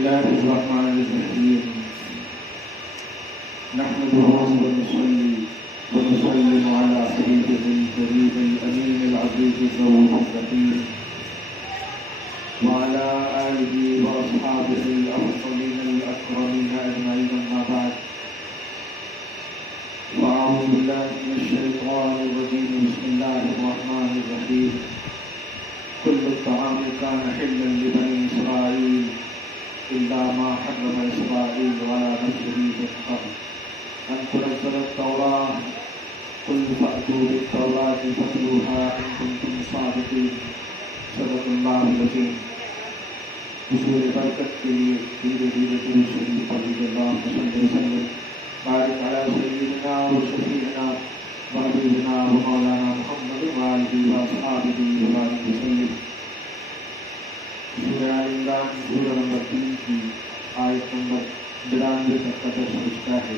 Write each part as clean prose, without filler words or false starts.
الله الرحمن الرحيم نحمده ونصلي ونسلم على حبيبه الكريم الأمين العزيز الرؤوف الرحيم وعلى آله وأصحابه الأفضلين الأكرمين أجمعين أما بعد فأعوذ بالله من الشيطان الرجيم بسم الله الرحمن الرحيم كل الطعام كان حلا لبني إسرائيل إلا ما حرم إسرائيل على نفسه من قبل أن تنزل التوراة قل فأتوا بالتوراة فاتلوها إن كنتم صادقين صدق الله العظيم. حصول برکت کے لیے دھیرے دھیرے درود شریف پڑھیے. اللہم صلی وسلم بارک علی سیدنا و شفیعنا و حبیبنا و مولانا محمد وآلہ وأصحابہ وبارک وسلم. سورہ آل عمران سورہ نمبر 3 کی آیت نمبر 92 تک کا درس ہو چکا ہے.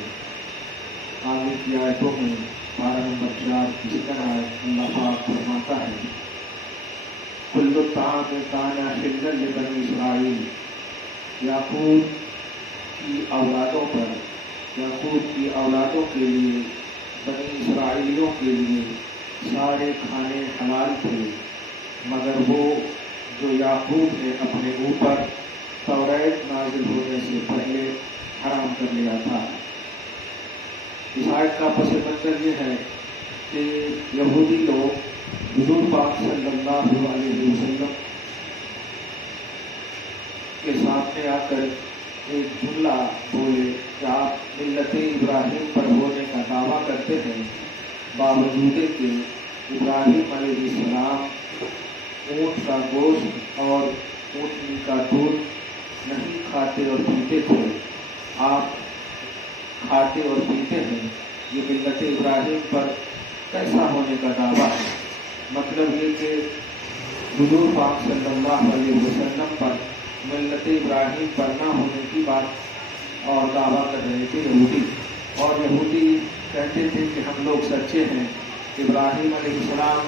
آگے کی آیتوں میں پارہ نمبر 4 کی سکن آیت اللہ پاک فرماتا ہے کل الطعام کان حلا لبنی اسرائیل. یعقوب کی اولادوں کے لیے بنی اسرائیلیوں کے لیے سارے کھانے حلال تھے مگر وہ جو یعقوب نے اپنے اوپر توریت نازل ہونے سے پہلے حرام کر لیا تھا. اس آیت کا پس منظر یہ ہے کہ یہودی لوگ حضور پاک صلی اللہ علیہ وسلم کے سامنے آ کر ایک جملہ بولے کہ آپ ملت ابراہیم پر ہونے کا دعویٰ کرتے ہیں باوجود کہ ابراہیم علیہ السلام اونٹ کا گوشت اور اونٹنی کا دودھ نہیں کھاتے اور پیتے تھے. آپ کھاتے اور پیتے ہیں. یہ ملت ابراہیم پر کیسا ہونے کا دعویٰ ہے؟ مطلب یہ کہ حضور پاک صلی اللہ علیہ وسلم پر ملت ابراہیم پر نہ ہونے کی بات اور دعویٰ کر رہے تھے یہودی. اور یہودی کہتے تھے کہ ہم لوگ سچے ہیں. ابراہیم علیہ السلام،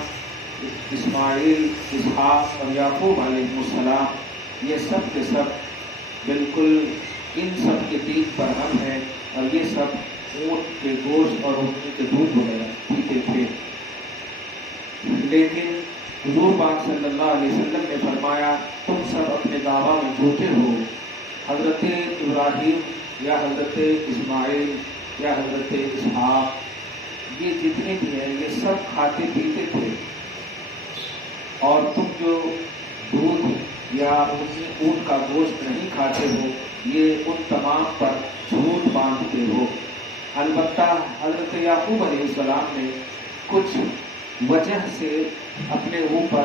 اسماعیل، اسحاق اور یعقوب علیہ السلام یہ سب کے سب بالکل ان سب کے دین پر ہم ہیں اور یہ سب اونٹ کے گوشت اور اونٹنی کے دودھ وغیرہ پیتے تھے. لیکن حضور پاک صلی اللہ علیہ وسلم نے فرمایا تم سب اپنے دعویٰ میں جھوٹے ہو. حضرت ابراہیم یا حضرت اسماعیل یا حضرت اسحاق یہ جتنے بھی ہیں یہ سب کھاتے پیتے تھے اور تم جو دودھ یا اونٹ کا گوشت نہیں کھاتے ہو یہ ان تمام پر جھوٹ باندھتے ہو. البتہ حضرت یعقوب علیہ السلام نے کچھ وجہ سے اپنے اوپر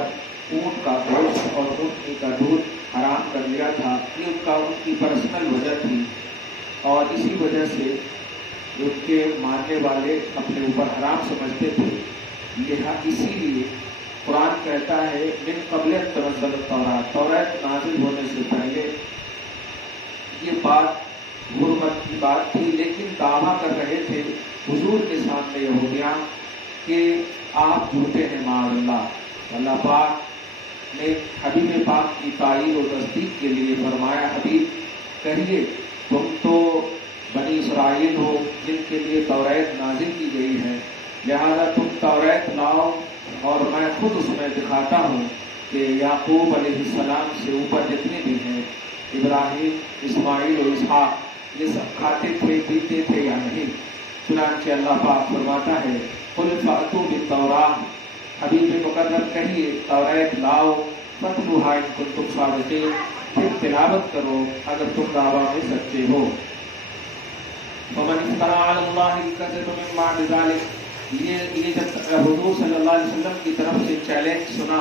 اونٹ کا گوشت اور اونٹنی کا دودھ حرام کر لیا تھا. یہ ان کی پرسنل وجہ تھی اور اسی وجہ سے ان کے ماننے والے اپنے اوپر حرام سمجھتے تھے. اسی لیے قرآن کہتا ہے من قبل ان تنزل التوراۃ، توریت نازل ہونے سے پہلے یہ بات حرمت کی بات تھی. لیکن دعویٰ کر رہے تھے حضور کے سامنے یہودیاں کہ آپ جھوٹے ہیں معاذ اللہ. اللہ پاک نے حبیب پاک کی تائید و تصدیق کے لیے فرمایا حبیب کہیے تم تو بنی اسرائیل ہو جن کے لیے توریت نازل کی گئی ہے، لہذا تم توریت لاؤ اور میں خود اس میں دکھاتا ہوں کہ یعقوب علیہ السلام سے اوپر جتنے بھی ہیں ابراہیم، اسماعیل اور اسحاق یہ سب کھاتے تھے پیتے تھے یا نہیں. چنانچہ اللہ پاک فرماتا ہے قل فأتوا بالتوراۃ، حبیب مقرر کہیے توریت لاؤ، فاتلوها ان کنتم صادقین، پھر تلاوت کرو اگر تم دعویٰ میں سچے ہو. فمن افترى علی اللہ الکذب من بعد ذلک، یہ جب حضور صلی اللہ علیہ وسلم کی طرف سے چیلنج سنا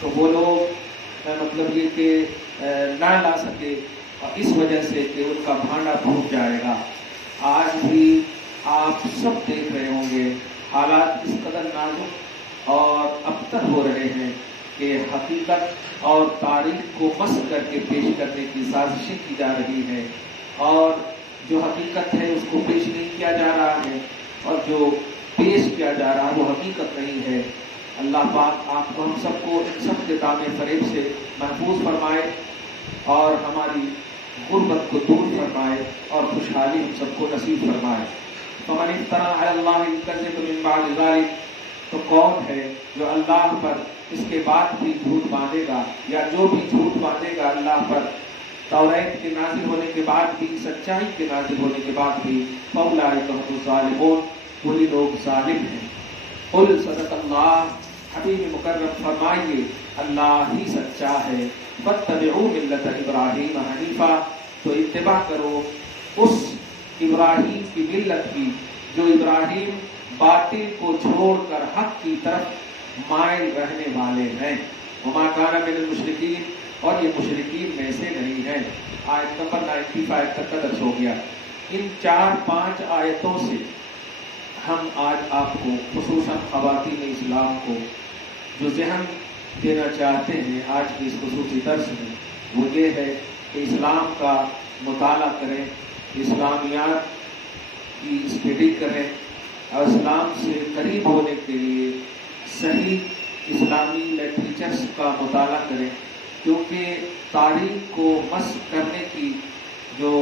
تو وہ لوگ مطلب یہ کہ نہ لا سکے اس وجہ سے کہ ان کا بھانڈا پھوٹ جائے گا. آج بھی آپ سب دیکھ رہے ہوں گے حالات اس قدر نازک اور ابتر ہو رہے ہیں کہ حقیقت اور تاریخ کو مسخ کر کے پیش کرنے کی سازشیں کی جا رہی ہیں اور جو حقیقت ہے اس کو پیش نہیں کیا جا رہا ہے اور جو پیش کیا جا رہا ہے وہ حقیقت نہیں ہے. اللہ پاک آپ کو ہم سب کو ان سب کے دامے فریب سے محفوظ فرمائے اور ہماری غربت کو دور فرمائے اور خوشحالی ہم سب کو نصیب فرمائے۔ فمن افترى على الله الكذب من بعد ذلك، تو کون ہے جو اللہ پر اس کے بعد بھی جھوٹ باندھے گا، یا جو بھی جھوٹ باندھے گا اللہ پر توریت کے نازل ہونے کے بعد بھی، سچائی کے نازل ہونے کے بعد بھی، فاولئک هم الظالمون، وہی لوگ ظالم ہیں۔ قل صدق اللہ، حبیب مکرم فرمائیے اللہ ہی سچا ہے۔ فاتبعوا ملت ابراہیم حنیفا، تو اتباع کرو اس ابراہیم کی ملت کی جو ابراہیم باطل کو چھوڑ کر حق کی طرف مائل رہنے والے ہیں۔ وما کان من المشرکین، اور یہ مشرکین میں سے نہیں ہے۔ آیت نمبر 95 تک کا درس ہو گیا۔ ان 4-5 آیتوں سے ہم آج آپ کو خصوصاً خواتین اسلام کو جو ذہن دینا چاہتے ہیں آج کی اس خصوصی درس میں، وہ یہ ہے کہ اسلام کا مطالعہ کریں، اسلامیات کی اسٹڈی کریں، اور اسلام سے قریب ہونے کے لیے صحیح اسلامی لٹریچرس کا مطالعہ کریں، کیونکہ تاریخ کو مسخ کرنے کی جو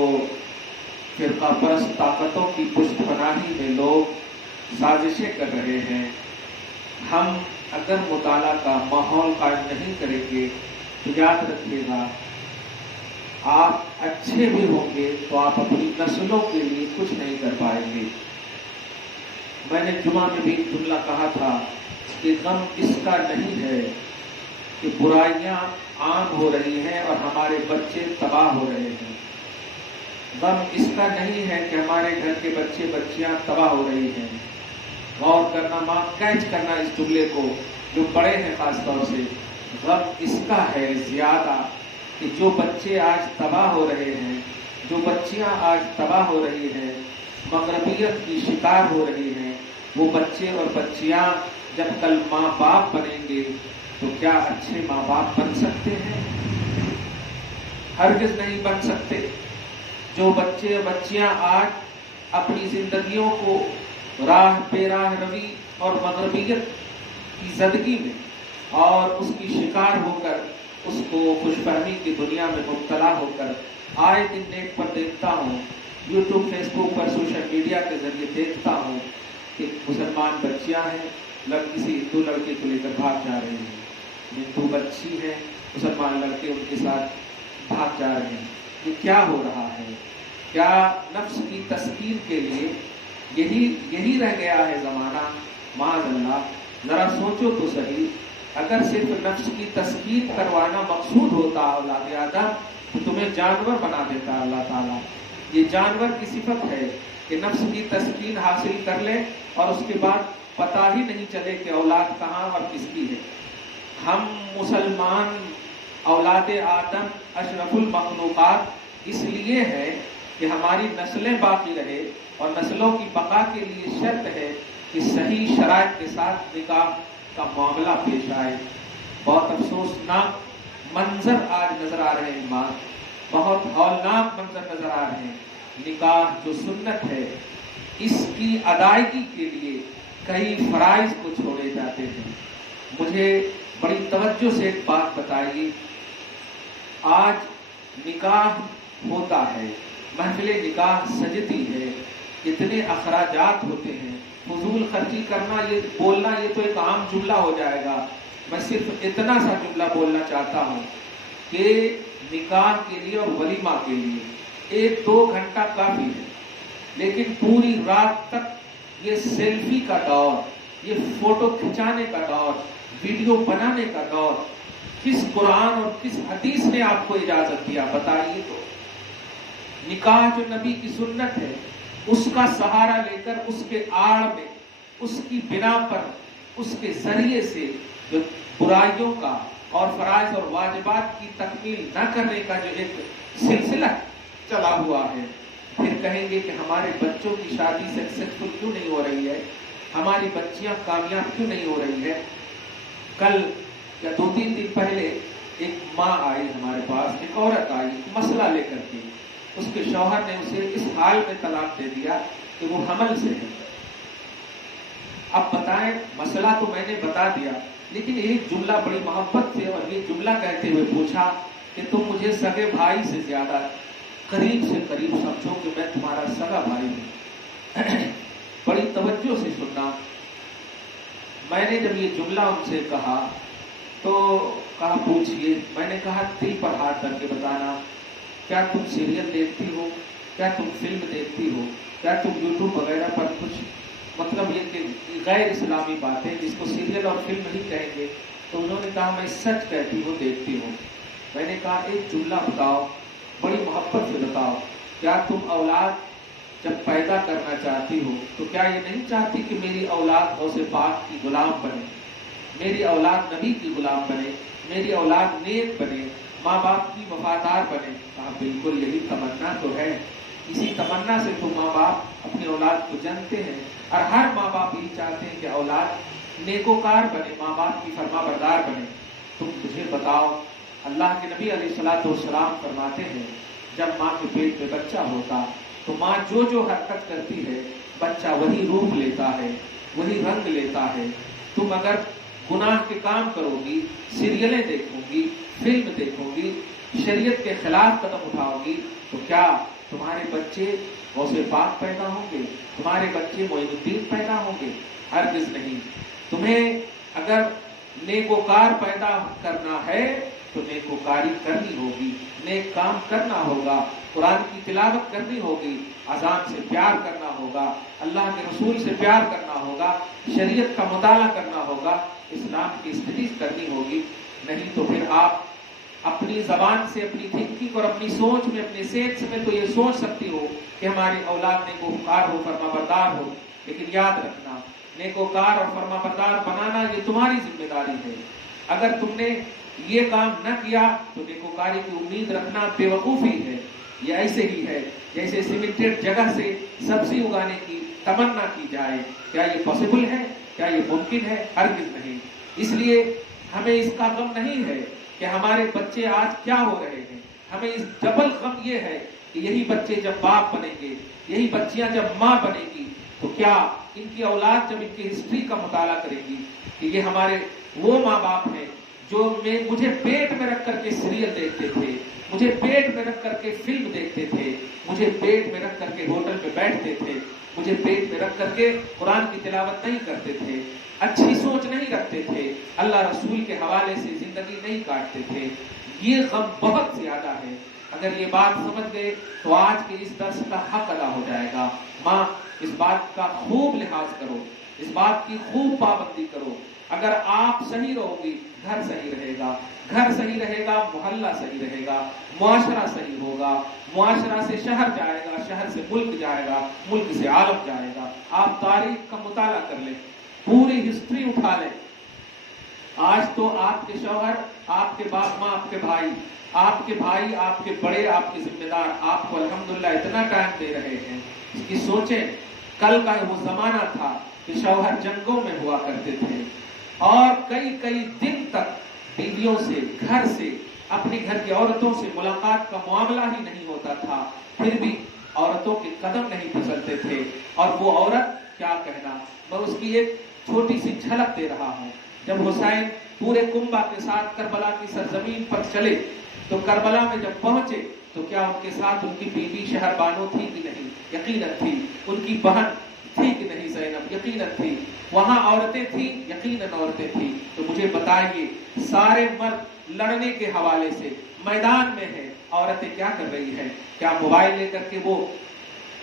فرقہ پرست طاقتوں کی پشت پناہی میں لوگ سازشیں کر رہے ہیں، ہم اگر مطالعہ کا ماحول قائم نہیں کریں گے تو یاد رکھیے گا آپ اچھے بھی ہوں گے تو آپ اپنی نسلوں کے لیے کچھ نہیں کر پائیں گے۔ میں نے جمعہ میں بھی جملہ کہا تھا کہ غم اس کا نہیں ہے کہ برائیاں عام ہو رہی ہیں اور ہمارے بچے تباہ ہو رہے ہیں، غم اس کا نہیں ہے کہ ہمارے گھر کے بچے بچیاں تباہ ہو رہی ہیں۔ غور کرنا، ماں کیچ کرنا اس جملے کو، جو بڑے ہیں خاص طور سے، غم اس کا ہے زیادہ کہ جو بچے آج تباہ ہو رہے ہیں، جو بچیاں آج تباہ ہو رہی ہیں، مغربیت کی شکار ہو رہی ہیں، وہ بچے اور بچیاں جب کل ماں باپ بنیں گے تو کیا اچھے ماں باپ بن سکتے ہیں؟ ہرگز نہیں بن سکتے۔ جو بچے اور بچیاں آج اپنی زندگیوں کو راہ بے راہ روی اور مغربیت کی زدگی میں اور اس کی شکار ہو کر، اس کو خوش فہمی کی دنیا میں مبتلا ہو کر آئے دن نیٹ پر دیکھتا ہوں، یوٹیوب فیس بک پر سوشل میڈیا کے ذریعے دیکھتا ہوں کہ مسلمان بچیاں ہیں، کسی ہندو لڑکے کو لے کر بھاگ جا رہے ہیں، ہندو بچی ہے، مسلمان لڑکے ان کے ساتھ بھاگ جا رہے ہیں۔ یہ کیا ہو رہا ہے؟ کیا نفس کی تسکین کے لیے یہی رہ گیا ہے زمانہ؟ معاذ اللہ، ذرا سوچو تو صحیح، اگر صرف نفس کی تسکین کروانا مقصود ہوتا اولاد آدم تو تمہیں جانور بنا دیتا اللہ تعالیٰ۔ یہ جانور کی صفت ہے کہ نفس کی تسکین حاصل کر لے اور اس کے بعد پتہ ہی نہیں چلے کہ اولاد کہاں اور کس کی ہے۔ ہم مسلمان اولاد آدم اشرف المخلوقات اس لیے ہے کہ ہماری نسلیں باقی رہے، اور نسلوں کی بقا کے لیے شرط ہے کہ صحیح شرائط کے ساتھ نکاح کا معاملہ پیش آئے۔ بہت افسوسناک منظر آج نظر آ رہے ہیں، ماں، بہت ہولناک منظر نظر آ رہے ہیں۔ نکاح جو سنت ہے، اس کی ادائیگی کے لیے کئی فرائض کو چھوڑے جاتے ہیں۔ مجھے بڑی توجہ سے ایک بات بتائیے، آج نکاح ہوتا ہے، محفل نکاح سجتی ہے، اتنے اخراجات ہوتے ہیں، فضول خرچی کرنا، یہ بولنا یہ تو ایک عام جملہ ہو جائے گا۔ میں صرف اتنا سا جملہ بولنا چاہتا ہوں کہ نکاح کے لیے اور ولیمہ کے لیے 1-2 گھنٹہ کافی ہے، لیکن پوری رات تک یہ سیلفی کا دور، یہ فوٹو کھچانے کا دور، ویڈیو بنانے کا دور، کس قرآن اور کس حدیث نے آپ کو اجازت دیا بتائیے تو؟ نکاح جو نبی کی سنت ہے، اس کا سہارا لے کر اس کے آڑ میں، اس کی بنا پر، اس کے ذریعے سے جو برائیوں کا اور فرائض اور واجبات کی تکمیل نہ کرنے کا جو ایک سلسلہ چلا ہوا ہے، پھر کہیں گے کہ ہمارے بچوں کی شادی سکسیسفل کیوں نہیں ہو رہی ہے، ہماری بچیاں کامیاب کیوں نہیں ہو رہی ہے۔ کل یا 2-3 دن پہلے ایک ماں آئی ہمارے پاس، ایک عورت آئی مسئلہ لے کر کے، اس کے شوہر نے اسے اس حال میں طلاق دے دیا کہ وہ حمل سے ہے۔ اب بتائیں، مسئلہ تو میں نے بتا دیا، لیکن ایک جملہ بڑی محبت سے اور یہ جملہ کہتے ہوئے پوچھا کہ تم مجھے سگے بھائی سے زیادہ करीब से करीब समझो कि मैं तुम्हारा सगा भाई हूं। बड़ी तवज्जो से सुनना। मैंने जब ये जुमला उनसे कहा तो कहा पूछिए। मैंने कहा दिल पर हाथ रख के बताना, क्या तुम सीरियल देखती हो, क्या तुम फिल्म देखती हो, क्या तुम यूट्यूब वगैरह पर कुछ मतलब ये कि गैर इस्लामी बातें जिसको सीरियल और फिल्म ही कहेंगे? तो उन्होंने कहा मैं सच कहती हूँ, देखती हूँ। मैंने कहा एक जुमला बताओ, बड़ी मोहब्बत से बताओ, क्या तुम औलाद जब पैदा करना चाहती हो तो क्या ये नहीं चाहती कि मेरी औलाद गौसे पाक की गुलाम बने, मेरी औलाद नबी की गुलाम बने, मेरी औलाद नेक बने, माँ बाप की वफादार बने? कहा बिल्कुल यही तमन्ना तो है। इसी तमन्ना से तो माँ बाप अपनी औलाद को जानते हैं और हर माँ बाप यही चाहते हैं कि औलाद नेकोकार बने, माँ बाप की फरमाबरदार बने। तुम मुझे बताओ, अल्लाह के नबी अलैहिस्सलाम फरमाते हैं जब माँ के पेट में बच्चा होता तो माँ जो जो हरकत करती है बच्चा वही रूप लेता है, वही रंग लेता है। तुम अगर गुनाह के काम करोगी, सीरियलें देखोगी, फिल्म देखोगी, शरीयत के खिलाफ कदम उठाओगी तो क्या तुम्हारे बच्चे गौसे पाक पैदा होंगे, तुम्हारे बच्चे मोइनुद्दीन पैदा होंगे? हरगिज़ नहीं। तुम्हें अगर नेकोकार पैदा करना है तो नेकोकारी करनी होगी, नेक काम करना होगा, कुरान की तिलावत करनी होगी, अजान से प्यार करना होगा, अल्लाह के रसूल से प्यार करना होगा, शरीयत का मुताला करना होगा, इस्लाम की स्टडी करनी होगी। नहीं तो फिर आप अपनी जबान से, अपनी थिंकिंग और अपनी सोच में, अपने सेंस में तो ये सोच सकती हो कि हमारी औलाद नेकोकार हो, फरमाबरदार हो, लेकिन याद रखना नेकोकार और फरमाबरदार बनाना ये तुम्हारी जिम्मेदारी है। अगर तुमने ये काम न किया तो नेकोकारी की उम्मीद रखना बेवकूफ़ी है। ये ऐसे ही है जैसे सीमेंटेड जगह से सब्जी उगाने की तमन्ना की जाए। क्या ये पॉसिबल है? क्या ये मुमकिन है? हरगिज़ नहीं। इसलिए हमें इसका गम नहीं है कि हमारे बच्चे आज क्या हो रहे हैं, हमें इस डबल गम ये है कि यही बच्चे जब बाप बनेंगे, यही बच्चियां जब माँ बनेगी तो क्या इनकी औलाद जब इनकी हिस्ट्री का मुताला करेगी कि ये हमारे वो माँ बाप हैं जो मुझे पेट में रख करके सीरियल देखते थे, मुझे पेट में रख करके फिल्म देखते थे, मुझे पेट में रख करके होटल पे बैठते थे, मुझे पेट में रख करके कुरान की तिलावत नहीं करते थे, अच्छी सोच नहीं रखते थे, अल्लाह रसूल के हवाले से जिंदगी नहीं काटते थे। ये गम बहुत ज्यादा है। अगर ये बात समझ गए तो आज के इस दर्स का हक अदा हो जाएगा। माँ, इस बात का खूब लिहाज करो, इस बात की खूब पाबंदी करो। अगर आप सही रहोगी घर सही रहेगा, घर सही रहेगा मोहल्ला सही रहेगा, मुआशरा सही होगा, मुआशरा से शहर जाएगा, शहर से मुल्क जाएगा, मुल्क से आलम जाएगा। आप तारीख का मुताला कर लें, पूरी हिस्ट्री उठा लें। आज तो आपके शौहर, आपके बाप माँ, आपके भाई, आपके बड़े, आपके जिम्मेदार आपको अल्हम्दुलिल्लाह इतना टाइम दे रहे हैं कि सोचें कल का वो जमाना था कि शौहर जंगों में हुआ करते थे और कई कई दिन तक बीवियों से, घर से, अपने घर की औरतों से मुलाकात का मामला ही नहीं होता था, फिर भी औरतों के कदम नहीं फिसलते थे। और वो औरत क्या कहना, मैं उसकी एक छोटी सी झलक दे रहा हूँ। जब हुसैन पूरे कुंबा के साथ करबला की सरजमीन पर चले तो करबला में जब पहुंचे तो क्या उनके साथ उनकी बीवी शहरबानो थी कि नहीं? यकीनन थी। उनकी बहन थी कि नहीं ज़ैनब? यकीनन थी। वहां औरतें थी, यकीनन औरतें थी। तो मुझे बताइए, सारे मर्द लड़ने के हवाले से मैदान में है, औरतें क्या कर रही हैं? क्या मोबाइल लेकर के वो,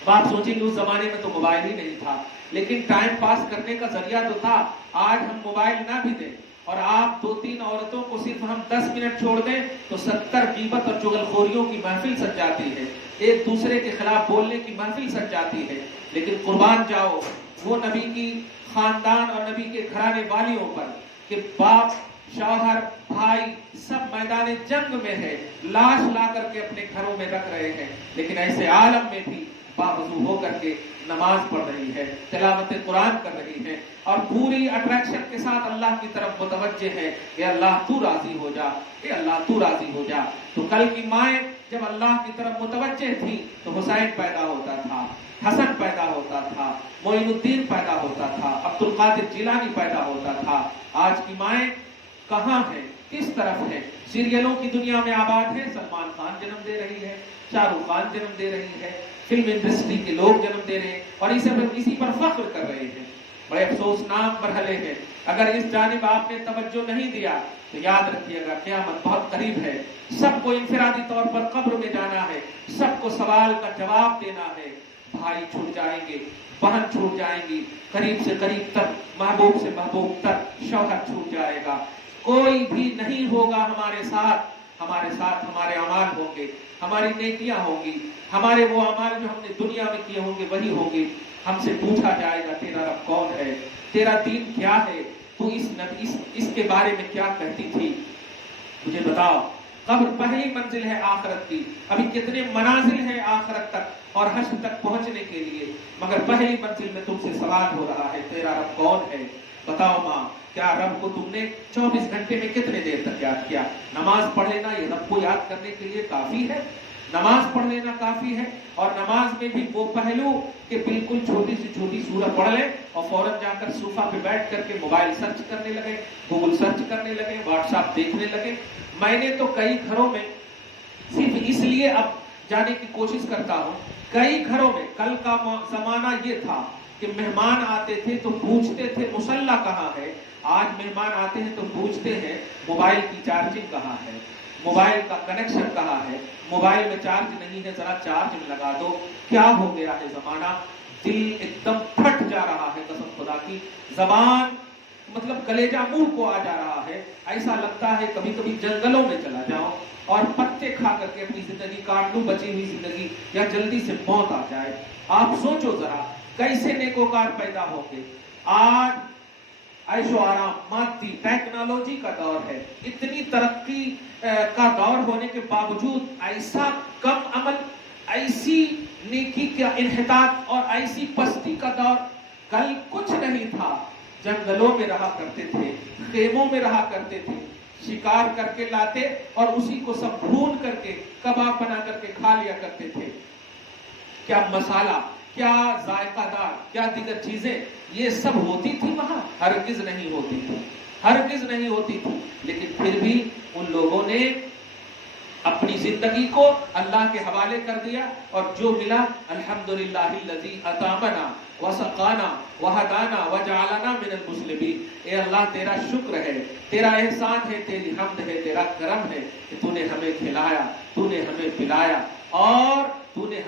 आप सोचेंगे उस जमाने में तो मोबाइल ही नहीं था, लेकिन टाइम पास करने का जरिया तो था। आज हम मोबाइल ना भी दें और आप 2-3 औरतों को सिर्फ हम 10 मिनट छोड़ दें तो 70 गीबत और चुगलखोरियों की महफिल सज जाती है, एक दूसरे के खिलाफ बोलने की महफिल सज जाती है। लेकिन कुर्बान जाओ वो नबी की खानदान और नबी के घराने वालियों पर कि बाप, शौहर, भाई सब मैदान जंग में है, लाश ला करके अपने घरों में रख रहे हैं, लेकिन ऐसे आलम में भी बावजू होकर के नमाज पढ़ रही है, तिलावत कुरान कर रही है और पूरी अट्रैक्शन के साथ अल्लाह की तरफ मुतवज्जे है कि अल्लाह तू राजी हो जा, कि अल्लाह तू राजी हो जा। तो कल की माएँ जब अल्लाह की तरफ मुतवज्जे थी तो हुसैन पैदा होता था, हसन पैदा होता था, मोइनुद्दीन पैदा होता था, अब्दुल कादिर जिलानी पैदा होता था। आज की माएँ कहाँ हैं? किस तरफ है। सीरियलों की दुनिया में आबाद है, सलमान खान जन्म दे रही है, शाहरुख खान जन्म दे रही है, फिल्म इंडस्ट्री के लोग जन्म दे रहे हैं और इसी पर फख्र कर रहे हैं। बड़े अफसोसनाक मरहले हैं। अगर इस जानिब आपने तवज्जो नहीं दिया तो याद रखिएगा क़यामत बहुत करीब है। सबको इंफरादी तौर पर कब्र में जाना है, सबको सवाल का जवाब देना है। भाई छूट जाएंगे, बहन छूट जाएंगी, करीब से करीब तक, महबूब से महबूब तक, शौहर छूट जाएगा। कोई भी नहीं होगा हमारे साथ हमारे अमाल होंगे, हमारी नेकियां होंगी, हमारे वो अमाल जो हमने दुनिया में किए होंगे वही होंगे। हमसे पूछा जाएगा तेरा रब कौन है, तेरा दीन क्या है, तू इसके बारे में क्या कहती थी, मुझे बताओ। कब्र पहली मंजिल है आखिरत की। अभी कितने मनाजिल है आखिरत तक और हश्र तक पहुंचने के लिए, मगर पहली मंजिल में तुमसे सवाल हो रहा है तेरा रब कौन है। बताओ माँ, क्या रब को तुमने 24 घंटे में कितने देर तक याद किया? नमाज पढ़ लेना ये रब को याद करने के लिए काफी है, नमाज पढ़ लेना काफी है। और नमाज में भी वो पहलू कि बिल्कुल छोटी से छोटी सूरह पढ़ ले और फौरन जाकर सोफा पे बैठ करके मोबाइल सर्च करने लगे, गूगल सर्च करने लगे, व्हाट्सएप देखने लगे। मैंने तो कई घरों में सिर्फ इसलिए अब जाने की कोशिश करता हूँ, कई घरों में कल का जमाना ये था कि मेहमान आते थे तो पूछते थे मुसल्ला कहाँ है। आज मेहमान आते हैं तो पूछते हैं मोबाइल की चार्जिंग कहाँ है, मोबाइल का कनेक्शन कहाँ है, मोबाइल में चार्ज नहीं है जरा चार्ज में लगा दो। क्या हो गया है जमाना, दिल एकदम फट जा रहा है कसम खुदा की। जबान मतलब कलेजा मुंह को आ जा रहा है। ऐसा लगता है कभी कभी जंगलों में चला जाओ और पत्ते खा करके अपनी जिंदगी काट लूं, बची हुई जिंदगी, या जल्दी से मौत आ जाए। आप सोचो जरा कैसे नेकोकार पैदा होंगे। आज ऐशो आराम, मादी टेक्नोलॉजी का दौर है, इतनी तरक्की का दौर होने के बावजूद ऐसा कम अमल, ऐसी नेकी का इन्हितात और ऐसी पस्ती का दौर। कल कुछ नहीं था, जंगलों में रहा करते थे, खेमों में रहा करते थे, शिकार करके लाते और उसी को सब भून करके कबाब बना करके खा लिया करते थे। क्या मसाला, क्या जायकादार, क्या दीगर चीजें ये सब होती थी वहां? हरगिज नहीं होती थी, हरगिज नहीं होती थी। लेकिन फिर भी उन लोगों ने अपनी जिंदगी को अल्लाह के हवाले कर दिया और जो मिला अल्हम्दुलिल्लाहिल्लज़ी अतामना वसक़ाना वहदाना वजअलना मिनल मुस्लिमीन। ए अल्लाह तेरा शुक्र है, तेरा एहसान है, तेरी हम्द है, तेरा करम है कि तूने हमें खिलाया, तूने हमें पिलाया और तूने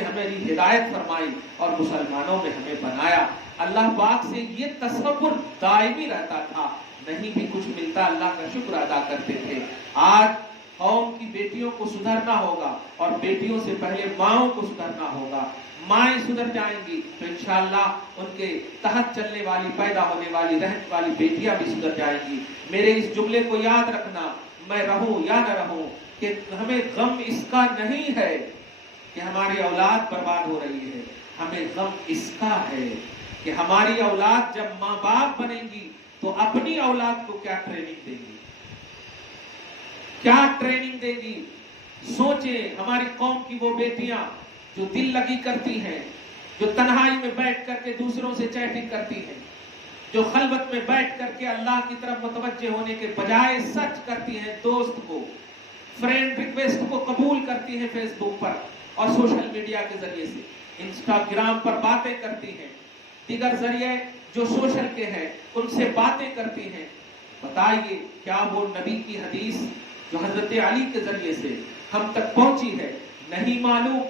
हमें हिदायत फरमाई और मुसलमानों में हमें बनाया। अल्लाह पाक से ये तसव्वुर दायमी रहता था, नहीं भी कुछ मिलता अल्लाह का शुक्र अदा करते थे। आज कौम की बेटियों को सुधरना होगा और बेटियों से पहले माओं को सुधरना होगा। माएं सुधर जाएंगी तो इंशाअल्लाह उनके तहत चलने वाली, पैदा होने वाली, रहने वाली बेटियां भी सुधर जाएंगी। मेरे इस जुमले को याद रखना, मैं रहूं या न रहूं, कि हमें गम इसका नहीं है कि हमारी औलाद बर्बाद हो रही है, हमें गम इसका है कि हमारी औलाद जब माँ बाप बनेगी तो अपनी औलाद को क्या ट्रेनिंग देगी, क्या ट्रेनिंग देगी। सोचें, हमारी कौम की वो बेटियां जो दिल लगी करती हैं, जो तन्हाई में बैठ करके दूसरों से चैटिंग करती हैं, जो खलवत में बैठ करके अल्लाह की तरफ मुतवज्जे होने के बजाय सच करती हैं, दोस्त को, फ्रेंड रिक्वेस्ट को कबूल करती हैं फेसबुक पर और सोशल मीडिया के जरिए से, इंस्टाग्राम पर बातें करती हैं, दीगर जरिए जो सोशल के हैं उनसे बातें करती हैं। बताइए क्या वो नबी की हदीस जो हजरत अली के जरिए से हम तक पहुंची है नहीं मालूम?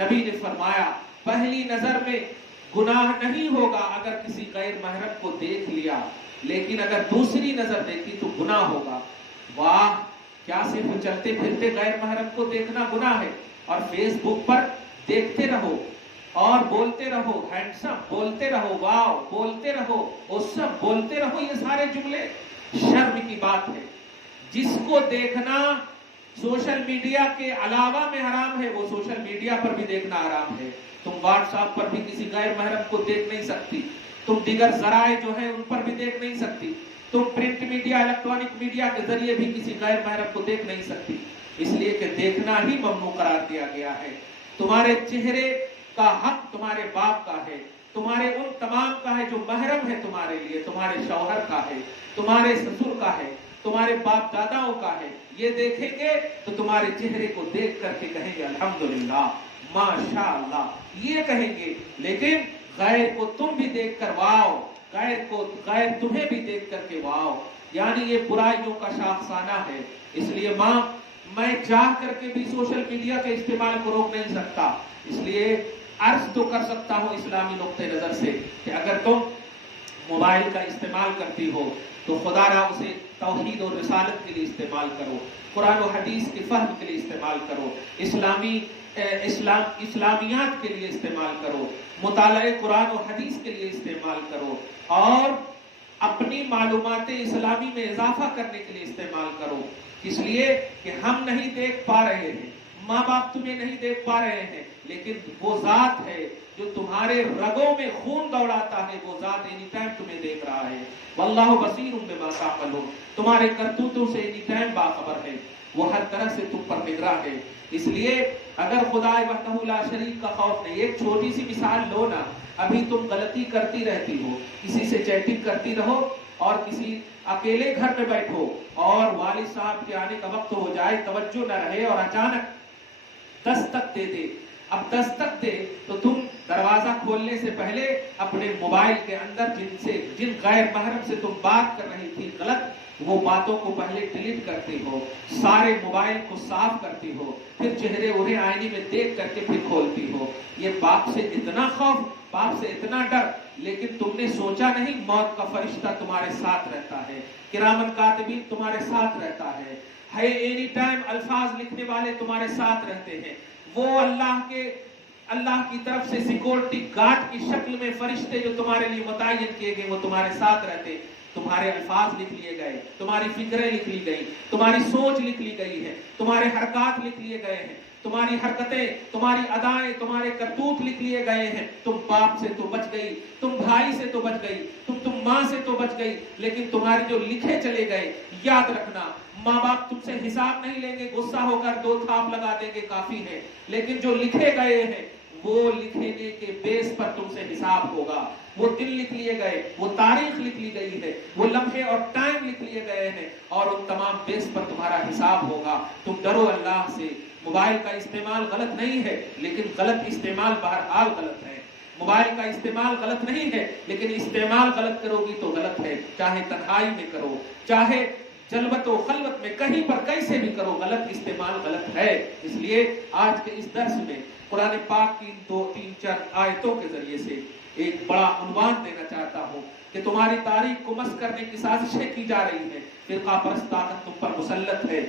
नबी ने फरमाया पहली नजर में गुनाह नहीं होगा अगर किसी गैर महरम को देख लिया, लेकिन अगर दूसरी नजर देखी तो गुनाह होगा। वाह, क्या सिर्फ चलते फिरते गैर महरम को देखना गुनाह है और फेसबुक पर देखते रहो और बोलते रहो, हैंडसम बोलते रहो, वाव बोलते रहो, ओसम बोलते रहो, ये सारे जुमले शर्म की बात है। जिसको देखना सोशल मीडिया के अलावा में हराम है वो सोशल मीडिया पर भी देखना हराम है। तुम व्हाट्सएप पर भी किसी गैर महरम को देख नहीं सकती, तुम दिगर जराए जो है उन पर भी देख नहीं सकती, तुम प्रिंट मीडिया, इलेक्ट्रॉनिक मीडिया के जरिए भी किसी गैर महरम को देख नहीं सकती, इसलिए कि देखना ही ममनू करार दिया गया है। तुम्हारे चेहरे का हक तुम्हारे बाप का है, तुम्हारे उन तमाम का है जो महरम है तुम्हारे लिए, तुम्हारे शौहर का है, तुम्हारे ससुर का है, तुम्हारे बाप दादाओं का है, ये देखेंगे तो तुम्हारे चेहरे को देख करके कहेंगे अल्हम्दुलिल्लाह, माशाअल्लाह, ये कहेंगे। लेकिन गैर को तुम भी देख कर वाओ, गैर तुम्हें भी देख करके वाओ, यानी ये बुराइयों का शाखसाना है। इसलिए माँ, मैं चाह करके भी सोशल मीडिया के इस्तेमाल को रोक नहीं सकता, इसलिए अर्ज तो कर सकता हूँ इस्लामी नुक्ते नजर से कि अगर तुम मोबाइल का इस्तेमाल करती हो तो खुदारा उसे तौहीद और रिसालत के लिए इस्तेमाल करो, कुरान और हदीस के फहम के लिए इस्तेमाल करो, इस्लामियात के लिए इस्तेमाल करो, मुताले कुरान और हदीस के लिए इस्तेमाल करो, और अपनी मालूमात इस्लामी में इजाफा करने के लिए इस्तेमाल करो। इसलिए कि हम नहीं देख पा रहे हैं, माँ बाप तुम्हें नहीं देख पा रहे हैं, लेकिन वो जात है जो तुम्हारे रगों में खून दौड़ाता है, वो जात एनी टाइम तुम्हें देख रहा है। वल्लाहु बसीरुम बिमा तामलून, तुम्हारे करतूतों से एनी टाइम बाखबर है, वो हर तरह से तुम पर निगरान है। इसलिए अगर खुदा वहदहू ला शरीक का खौफ नहीं, एक छोटी सी मिसाल लो ना, अभी तुम गलती करती रहती हो, किसी से चैटिंग करती रहो और किसी अकेले घर में बैठो और वालिद साहब के आने का वक्त हो जाए, तवज्जो न रहे और अचानक दस्तक दे दे। अब दस्तक दे तो तुम दरवाजा खोलने से पहले अपने मोबाइल के अंदर जिन गैर महरम से तुम बात कर रही थी गलत, वो बातों को पहले डिलीट करती हो, सारे मोबाइल को साफ करती हो, फिर चेहरे उन्हें आईने में देख करके फिर खोलती हो। ये बाप से इतना खौफ, बाप से इतना डर, लेकिन तुमने सोचा नहीं मौत का फरिश्ता तुम्हारे साथ रहता है, किरामन कातिबीन तुम्हारे साथ रहता है एनी टाइम अल्फाज लिखने वाले तुम्हारे साथ रहते हैं। वो अल्लाह की तरफ से सिक्योरिटी गार्ड की शक्ल में फरिश्ते जो तुम्हारे लिए मुतय्यन किए गए, वो तुम्हारे साथ रहते। तुम्हारे अल्फाज लिख लिए गए, तुम्हारी फिक्रें लिख ली गई, तुम्हारी सोच लिख ली गई है, तुम्हारे हरकत लिख लिए गए हैं, तुम्हारी हरकतें, तुम्हारी अदाएं, तुम्हारे करतूत लिख लिए गए हैं। तुम बाप से तो बच गई, तुम भाई से तो बच गई, तुम माँ से तो बच गई, लेकिन तुम्हारे जो लिखे चले गए, याद रखना माँ बाप तुमसे हिसाब नहीं लेंगे, गुस्सा होकर दो थाप लगा देंगे काफी है, लेकिन जो लिखे गए हैं वो लिखने के बेस पर तुमसे हिसाब होगा। वो दिन लिख लिए गए, वो तारीख लिख ली गई है, वो लम्हे और टाइम लिख लिए गए हैं, और उन तमाम बेस पर तुम्हारा हिसाब होगा। तुम डरो अल्लाह से। मोबाइल का इस्तेमाल गलत नहीं है, लेकिन गलत इस्तेमाल बहरहाल गलत है। मोबाइल का इस्तेमाल गलत नहीं है, लेकिन इस्तेमाल गलत करोगी तो गलत है। चाहे तन्हाई में करो, चाहे जलवत व खलवत में, कहीं पर कैसे भी करो, गलत इस्तेमाल गलत है। इसलिए आज के इस दर्स में कुरान पाक की 2-3-4 आयतों के जरिए से एक बड़ा उन्वान देना चाहता हूँ कि तुम्हारी तारीख को मस करने की साजिशें की जा रही हैं, फिरका परस्त ताकत तुम पर मुसल्लत है,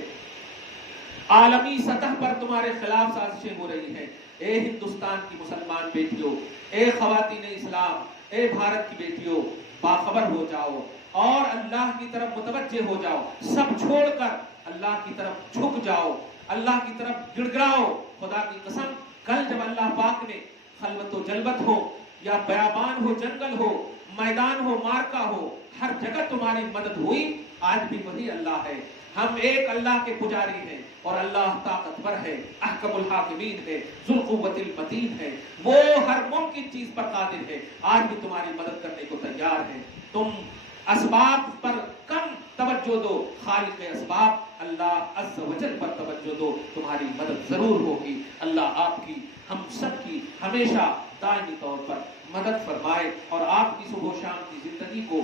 आलमी सतह पर तुम्हारे खिलाफ साजिशें हो रही हैं। ए हिंदुस्तान की मुसलमान बेटियों, ए खवातीन इस्लाम, ए भारत की बेटियों, बाखबर हो जाओ और अल्लाह की तरफ मुतवज्जे हो जाओ। सब छोड़कर अल्लाह की तरफ झुक जाओ, अल्लाह की तरफ गिड़गिड़ाओ। खुदा की कसम, कल जब अल्लाह पाक ने खलवत व जलवत हो या बयाबान हो, जंगल हो, मैदान हो, मार्का हो, हर जगह तुम्हारी मदद हुई। आज भी वही अल्लाह है। हम एक अल्लाह के पुजारी हैं और अल्लाह ताकतवर है, अहकमुल हाकिमीन है, जुल कुव्वतिल मतीन है, वो हर मुमकिन चीज पर कादिर है। आज भी तुम्हारी मदद करने को तैयार है। तुम असबाब पर कम तवज्जो दो, खालिक असबाब अल्लाह अज़्ज़ व जल पर तवज्जो दो, तुम्हारी मदद जरूर होगी। अल्लाह आपकी, हम सब की हमेशा दायमी तौर पर मदद फरमाए और आपकी सुबह शाम की जिंदगी को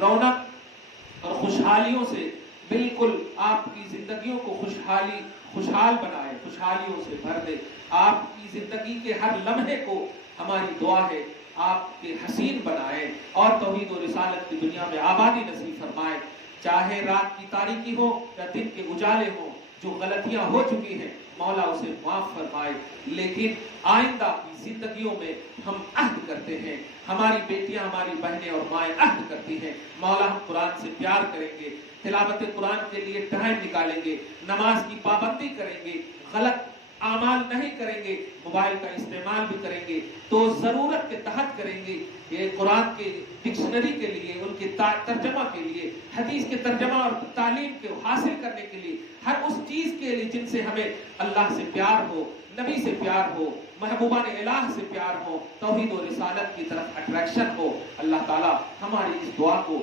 रौनक और खुशहालियों से, बिल्कुल आपकी जिंदगियों को खुशहाल बनाए, खुशहालियों से भर दे। आपकी जिंदगी के हर लम्हे को हमारी दुआ है आपके हसीन बनाए और तौहीद और रिसालत की दुनिया में आबादी नसीब फरमाए। चाहे रात की तारीकी हो या दिन के उजाले हो, जो गलतियां हो चुकी हैं मौला उसे माफ फरमाए। लेकिन आइंदा की जिंदगियों में हम अहद करते हैं, हमारी बेटियां, हमारी बहनें और माएँ अहद करती हैं, मौला हम कुरान से प्यार करेंगे, तिलावत कुरान के लिए टाइम निकालेंगे, नमाज की पाबंदी करेंगे, गलत आमाल नहीं करेंगे, मोबाइल का इस्तेमाल भी करेंगे तो जरूरत के तहत करेंगे। ये कुरान के डिक्शनरी के लिए, उनके तर्जमा के लिए, हदीस के तर्जमा और तालीम के हासिल करने के लिए, हर उस चीज के लिए जिनसे हमें अल्लाह से प्यार हो, नबी से प्यार हो, महबूबा ने इलाह से प्यार हो, तौहीद और रिसालत की तरफ अट्रैक्शन हो। अल्लाह ताला हमारी इस दुआ को